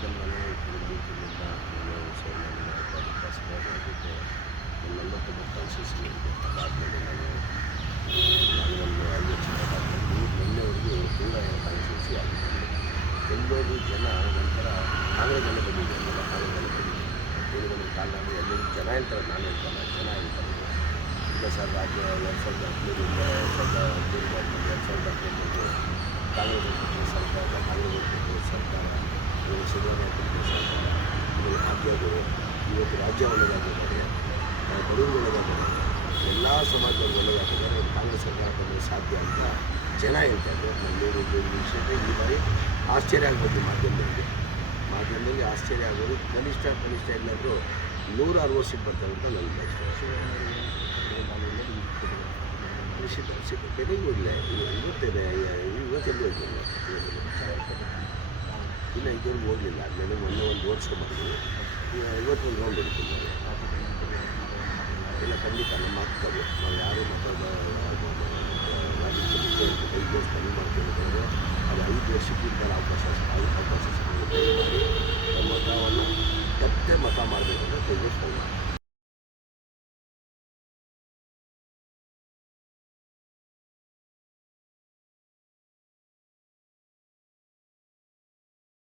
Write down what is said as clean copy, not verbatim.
ಸಂದರ್ಭದಲ್ಲಿ ನಾನು ಮೀಟಿಂಗಿಂದ ನಾನು ಸೋಮಣ್ಣ ಬಸವರಾಜ್ ಒಂದು 49 ಕಾನ್ಸ್ಟಿಟ್ಯೂಷನ್ ಅದಾದಮೇಲೆ ನಾನು ಒಂದು 5 ವರ್ಷ ಮೊನ್ನೆವರೆಗೂ 102 ಕಾನ್ಸ್ಟಿಟ್ಯೂನ್ಸಿ ಆಗಿದ್ದೀನಿ. ಎಲ್ಲರೂ ಜನ ಒಂಥರ ಕಾಂಗ್ರೆಸ್ಸಲ್ಲೇ ಬಂದಿದೆ ಎಲ್ಲ ಕಾಂಗ್ರೆಸ್ಸಲ್ಲೇ ಬಂದಿದೆ ಏನು ಕಾರಣ ಅಂದರೆ ಎಲ್ಲರೂ ಜನ ಹೇಳ್ತಾರೆ, ನಾನು ಹೇಳ್ತಾನೆ ಜನ ಹೇಳ್ತಾರೆ. ಈಗ ಸರ್ ರಾಜ್ಯ 2015ರಿಂದ 2019 ಕಾಂಗ್ರೆಸ್ ಸರ್ಕಾರ ಕಾಂಗ್ರೆಸ್ ಸರ್ಕಾರ ಸಿದ್ದರಾಮಯ್ಯ ಸರ್ಕಾರ ರಾಜ್ಯಗಳು ಇವತ್ತು ರಾಜ್ಯ ಒಳ್ಳೆಯದಾಗಿದ್ದಾರೆ, ಬಡವರು ಒಳ್ಳೆಯದಾಗಿದ್ದಾರೆ, ಎಲ್ಲ ಸಮಾಜದವರು ಒಳ್ಳೆಯದಾಗಿದ್ದಾರೆ. ಕಾಂಗ್ರೆಸ್ ಸರ್ಕಾರ ಬಂದರೆ ಸಾಧ್ಯ ಅಂತ ಜನ ಹೇಳ್ತಾ ಇದ್ದಾರೆ. ನನ್ನೂರು ವಿಷಯಕ್ಕೆ ಈ ಬಾರಿ ಆಶ್ಚರ್ಯ ಆಗ್ಬೋದು. ಮಾಧ್ಯಮದಲ್ಲಿ ಆಶ್ಚರ್ಯ ಆಗೋದು ಕನಿಷ್ಠ ಎಲ್ಲರೂ 160 ಸೀಟ್ ಬರ್ತಾರೆ ಅಂತ ನನಗೆ ಇಷ್ಟ. ಬೆಲೆಗೂ ಇಲ್ಲ ಇವತ್ತೆಲ್ಲೂ ಹೋಗಿಲ್ಲ, ಇನ್ನು ಇದುವರೆಗೂ ಹೋಗಲಿಲ್ಲ. ಆದಮೇಲೆ ಮೊನ್ನೆ ಒಂದು ಓಡಿಸ್ಕೊಂಡ್ಬರ್ತೀವಿ, ಇವತ್ತೊಂದು ರೌಂಡ್ ಹಿಡ್ತಿದ್ದಾರೆ. ಇಲ್ಲ ಖಂಡಿತ ನಮ್ಮ ಆಗ್ತದೆ. ನಾವು ಯಾರು ಕೈ ಕಮ್ಮಿ ಮಾಡ್ಕೊಂಡಿದ್ದಾರೆ. ಅದು 5 ವರ್ಷಕ್ಕಿಂತ ಅವಕಾಶ ಸಿಗುತ್ತೆ. ಮತವನ್ನು ತಪ್ಪದೆ ಮತ ಮಾಡಬೇಕಂದ್ರೆ ಕೈಗೋಸ್ಕರ